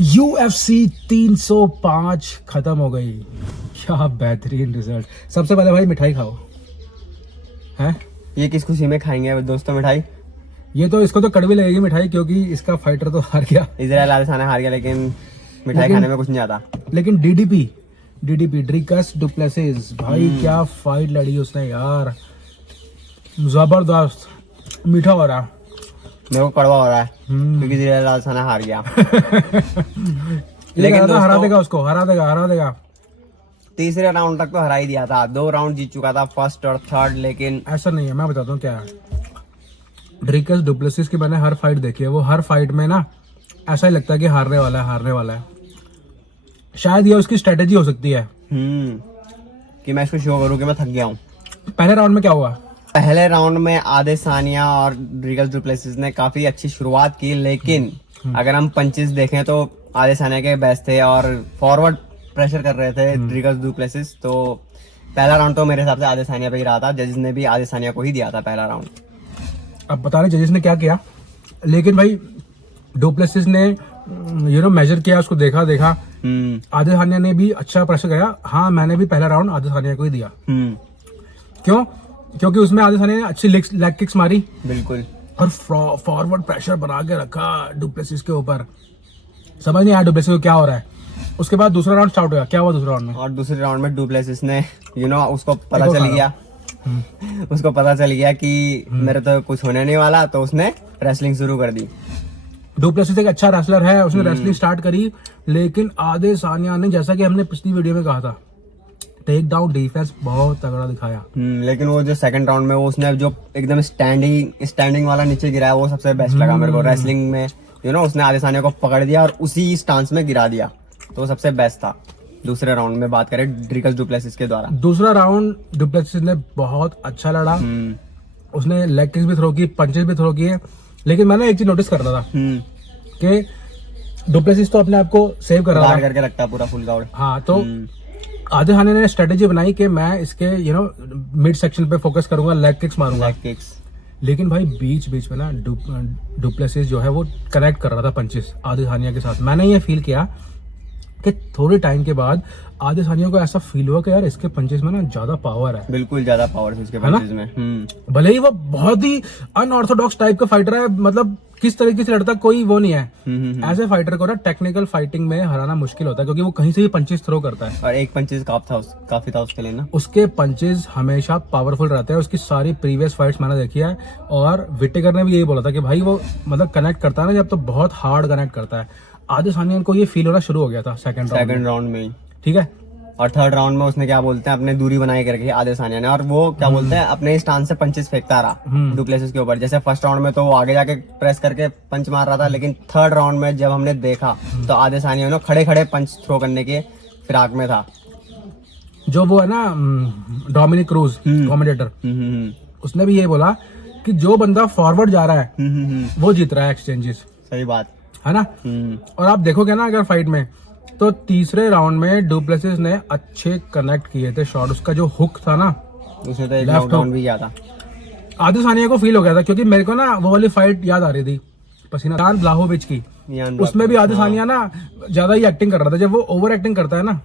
UFC 305 खत्म हो गई। क्या बेहतरीन रिजल्ट। सबसे पहले भाई मिठाई खाओ। हैं ये किस खुशी में खाएंगे दोस्तों मिठाई? ये तो इसको तो कड़वी लगेगी मिठाई, क्योंकि इसका फाइटर तो हार गया। इजराइल आदेसाना हार गया, लेकिन मिठाई खाने में कुछ नहीं आता। लेकिन डीडीपी ड्रिकस डुप्लेसिस भाई क्या फाइट लड़ी उसने यार, जबरदस्त। मीठा हो रहा, मेरे को कड़वा हो रहा है क्योंकि इजराइल आदेसाना हार गया। लेकिन हरा देगा उसको, हरा देगा। तीसरे राउंड तक तो हरा ही दिया था, 2 राउंड जीत चुका था, फर्स्ट और थर्ड, लेकिन ऐसा नहीं है। मैं बताता हूँ क्या है। ड्रिकस डुप्लेसिस की मैंने हर फाइट देखी है, वो हर फाइट में ना ऐसा ही लगता है कि हारने वाला है। शायद ये उसकी स्ट्रेटेजी हो सकती है कि मैं इसको शो करूँ कि मैं थक गया हूँ। पहले राउंड में क्या हुआ? पहले राउंड में आदेसानिया और ड्रिकस डुप्लेसिस ने काफी अच्छी शुरुआत की, लेकिन अगर हम पंचेस देखें तो आदेसानिया के बेस्ट थे और फॉरवर्ड प्रेशर कर रहे थे ड्रिकस डुप्लेसिस। तो पहला राउंड तो मेरे हिसाब से आदेसानिया पे ही रहा था, जजेस ने भी आदेसानिया को ही दिया था पहला राउंड। अब पता नहीं जजेस ने क्या किया, लेकिन भाई डुप्लेसिस ने मेजर किया, उसको देखा। आदेसानिया ने भी अच्छा प्रेशर किया। हाँ, मैंने भी पहला राउंड आदेसानिया को ही दिया। क्यों? क्योंकि उसमें आदेसानिया ने अच्छी लेग किक्स मारी, बिल्कुल, और फॉरवर्ड प्रेशर बना के रखा डुप्लेसिस के ऊपर। समझ नहीं आया डुप्लेसिस को क्या हो रहा है। उसके बाद दूसरा राउंड स्टार्ट हुआ। क्या हुआ दूसरे राउंड में? और दूसरे राउंड में डुप्लेसिस ने उसको पता चल गया कि मेरे तो कुछ होने नहीं वाला, तो उसने रेसलिंग शुरू कर दी। डुप्लेसिस एक अच्छा रेसलर है, उसने रेसलिंग स्टार्ट करी, लेकिन आदेसानिया ने, जैसा कि हमने पिछली वीडियो में कहा था, टेक डाउन डिफेंस बहुत तगड़ा दिखाया। लेकिन वो जो सेकंड राउंड में उसने जो एकदम स्टैंडिंग वाला नीचे गिराया, वो सबसे बेस्ट लगा मेरे को रेसलिंग में। उसने आदेसानिया को पकड़ दिया और उसी स्टांस में गिरा दिया, तो वो सबसे बेस्ट था। दूसरे राउंड में बात करें ड्रिकस डुप्लेसिस के द्वारा, दूसरा राउंड डुप्लेसिस ने बहुत अच्छा लड़ा। उसने लेग किक्स भी थ्रो की, पंचेस भी थ्रो किए, लेकिन मैंने एक चीज नोटिस कर रहा था कि डुप्लेसिस तो अपने आप को सेव कर रहा था, करके रखता पूरा फुल गार्ड। हाँ, तो आदेसानिया ने स्ट्रेटेजी बनाई कि मैं इसके मिड सेक्शन पे फोकस करूंगा, लेग किक्स मारूंगा। लेकिन भाई बीच में ना डुप्लेसिस जो है वो कनेक्ट कर रहा था पंचेस आदेसानिया के साथ। मैंने ये फील किया कि थोड़े टाइम के बाद आदेसानिया को ऐसा फील हुआ कि यार इसके पंचेस में ना ज्यादा पावर है। बिल्कुल ज्यादा पावर है इसके पंचेस में। भले ही वो बहुत ही अनऑर्थोडॉक्स टाइप का फाइटर है, मतलब किस तरीके से लड़ता कोई वो नहीं है। ऐसे फाइटर को ना टेक्निकल फाइटिंग में हराना मुश्किल होता है, क्योंकि वो कहीं से भी पंचेस थ्रो करता है। और एक पंचेस काफी था उसके लिए ना। उसके पंचेस हमेशा पावरफुल रहते हैं। उसकी सारी प्रीवियस फाइट्स मैंने देखी है, और विटेकर ने भी यही बोला था कि भाई वो मतलब कनेक्ट करता है ना जब, तो बहुत हार्ड कनेक्ट करता है। आदेसानिया को ये फील होना शुरू हो गया था सेकंड राउंड में। ठीक है। और थर्ड राउंड में उसने क्या बोलते हैं, अपने दूरी बनाए के रखी आदेसानिया ने, और वो क्या बोलते हैं, अपने स्टांस से पंचेस फेंकता रहा डुप्लेसिस के ऊपर। जैसे फर्स्ट राउंड में तो वो आगे जाके प्रेस करके पंच मार रहा था, लेकिन थर्ड राउंड में जब हमने देखा तो आदेसानिया खड़े पंच थ्रो करने के फिराक में था। जो वो है ना डोमिनिक क्रूज कमेंटेटर, उसने भी ये बोला कि जो बंदा फॉरवर्ड जा रहा है वो जीत रहा है एक्सचेंजेस। सही बात है ना। और आप देखोगे ना अगर फाइट में, तो तीसरे राउंड में डुप्लेसिस ने अच्छे कनेक्ट किए थे शॉट। उसका जो हुक था ना, उसने तो एक नॉकडाउन भी किया था। आदेसानिया को फील हो गया था, क्योंकि मेरे को ना वो वाली फाइट याद आ रही थी पसीना यान ब्लाहोविच की। उसमें भी आदेसानिया ना ज्यादा ही एक्टिंग कर रहा था। जब वो ओवर एक्टिंग करता है ना,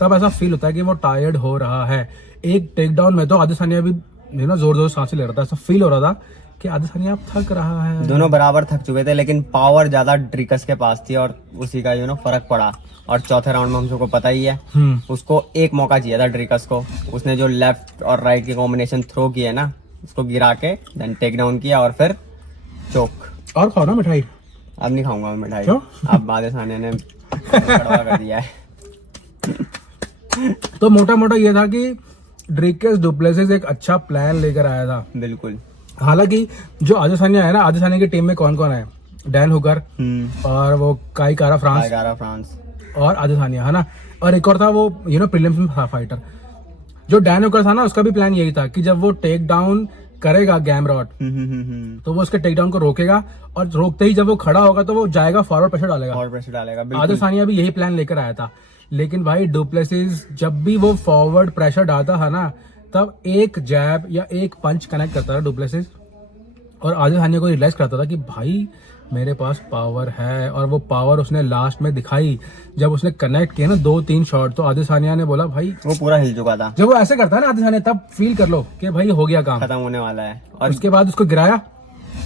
तब ऐसा फील होता है कि वो टायर्ड हो रहा है। एक टेक डाउन में तो आदेसानिया भी जोर सांसें ले रहा था। ऐसा फील हो रहा था कि आदेसानिया थक रहा है। दोनों बराबर थक चुके थे, लेकिन पावर ज्यादा ड्रिकस के पास थी और उसी का फर्क पड़ा। और चौथे राउंड में हम सबको पता ही है, उसको एक मौका चाहिए था ड्रिकस को। उसने जो लेफ्ट और राइट के कॉम्बिनेशन थ्रो किए ना, उसको गिरा के देन टेक डाउन किया और फिर चोक। और खाओ ना मिठाई। अब नहीं खाऊंगा मैं मिठाई। क्यों? अब आदेसानिया ने कड़वा कर दिया है। तो मोटा ये था कि ड्रिकस डुप्लेसिस एक अच्छा प्लान लेकर आया था। बिल्कुल। हालांकि जो आदेसानिया है ना, आदेसानिया की टीम में कौन कौन है? डैन हुकर और वो काई कारा फ्रांस और आदेसानिया, है ना। और एक और था वो प्रीलिम्स में था फाइटर। जो डैन हुकर था ना, उसका भी प्लान यही था कि जब वो टेक डाउन करेगा गैमरॉट, तो वो उसके टेक डाउन को रोकेगा, और रोकते ही जब वो खड़ा होगा तो वो जाएगा फॉरवर्ड प्रेशर डालेगा। आदेसानिया भी यही प्लान लेकर आया था। लेकिन भाई डुप्लेसिस जब भी वो फॉरवर्ड प्रेशर डालता है ना, तब एक जैब या एक पंच कनेक्ट करता था डुप्लेसिस, और आदेसानिया को रियलाइज करता था कि भाई मेरे पास पावर है, और वो पावर उसने लास्ट में दिखाई जब उसने कनेक्ट किया ना 2-3 शॉट, तो आदेसानिया ने बोला भाई, वो पूरा हिल चुका था, जब वो ऐसे करता है ना आदेसानिया, तब फील कर लो कि भाई हो गया काम, खत्म होने वाला है। और उसके बाद उसको गिराया,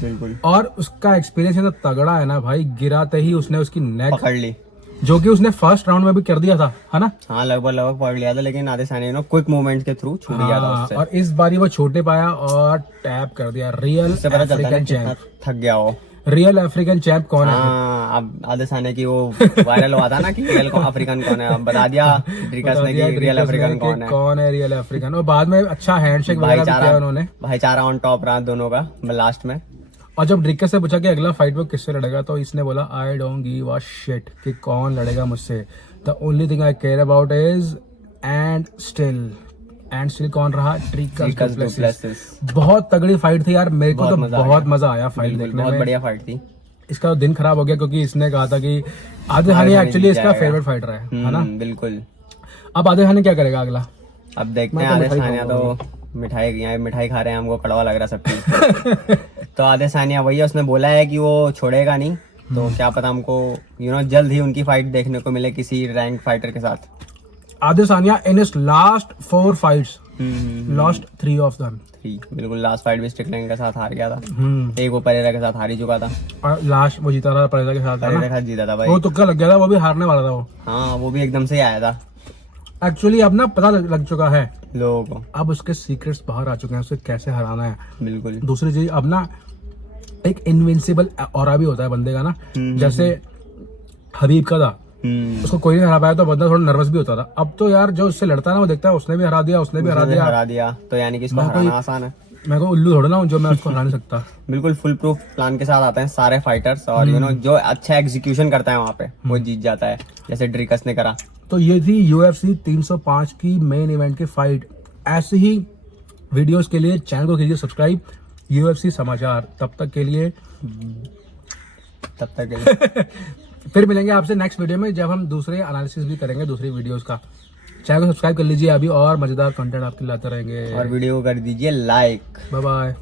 बिल्कुल और उसका एक्सपीरियंस इतना तगड़ा है ना भाई, गिराते ही उसने उसकी नेक, पकड़ ली, जो कि उसने फर्स्ट राउंड में भी कर दिया था, है ना। हाँ लगभग पकड़ लिया था, लेकिन आदेसानिया ने क्विक मूवमेंट के थ्रू छूट गया था हाँ, उससे। और इस बारी वो छूट नहीं पाया और टैप कर दिया। रियल उससे पता चलता है अफ्रीकन ना कितना चैंप, थक गया हो। रियल अफ्रीकन चैंप कौन है? हाँ, अब आदेसानिया की वो वायरल हुआ था ना कि रियल अफ्रीकन कौन है, अब बता दिया ड्रिकस ने कि रियल अफ्रीकन कौन है। कौन है रियल अफ्रीकन, और बाद में अच्छा हैंडशेक वगैरह भी किया उन्होंने। भाईचारा ऑन टॉप रहा दोनों का लास्ट में। और जब ड्रिकस से पूछा कि अगला फाइट वो किससे लड़ेगा, तो इसने बोला I don't give a shit कि कौन लड़ेगा मुझसे, the only thing I care about is and still कौन रहा? Dricus du Plessis. बहुत तगड़ी फाइट थी यार, मेरे को तो बहुत मजा आया फाइट देखने बहुत में। बढ़िया फाइट थी। इसका तो दिन खराब हो गया क्योंकि इसने कहा था कि आदेसानिया एक्चुअली इसका फेवरेट फाइटर है ना। बिल्कुल। अब आदेसानिया क्या करेगा अगला? अब देखते हैं। आदेसानिया तो मिठाई खा रहे हैं, हमको कड़वा लग रहा सब चीज। तो आदेसानिया वही है, उसने बोला है कि वो छोड़ेगा नहीं, तो क्या पता हमको जल्द ही उनकी फाइट देखने को मिले किसी रैंक फाइटर के साथ। Adesanya in his last 4 fights lost 3 of them. बिल्कुल, लास्ट फाइट भी स्ट्रिकलैंड के साथ हार गया था, एक वो परेरा के साथ हार ही चुका था, और लास्ट वो जीता था परेरा के साथ, परेरा के साथ जीता था भाई। वो तुक्का लग गया था, वो भी हारने वाला था वो। हाँ, वो भी एकदम से ही आया था। एक्चुअली अब ना पता लग चुका है लोगों को, अब उसके सीक्रेट्स बाहर आ चुके हैं, उसे कैसे हराना है। बिल्कुल। दूसरी चीज, अब ना एक इनविंसिबल ऑरा भी होता है बंदे का ना, जैसे हबीब का था, उसको कोई नहीं हरा पाया तो बंदा थोड़ा नर्वस भी होता था। अब तो यार जो उससे लड़ता है ना, वो देखता है उसने भी हरा दिया, उसने भी हरा दिया, तो यानी कि इसको हराना आसान है। मैं को उल्लू थोड़ा ना हूं जो मैं उसको हरा नहीं सकता। बिल्कुल फुल प्रूफ प्लान के साथ आते हैं सारे फाइटर्स, और जो अच्छा एग्जीक्यूशन करता है वहाँ पे वो जीत जाता है, जैसे ड्रिकस ने करा। तो ये थी UFC 305 की मेन इवेंट की फाइट। ऐसे ही वीडियोस के लिए चैनल को कीजिए सब्सक्राइब, UFC समाचार। तब तक के लिए फिर मिलेंगे आपसे नेक्स्ट वीडियो में, जब हम दूसरे एनालिसिस भी करेंगे दूसरी वीडियोस का। चैनल को सब्सक्राइब कर लीजिए अभी, और मजेदार कंटेंट आपके लाते रहेंगे। और वीडियो को कर दीजिए लाइक। Bye bye.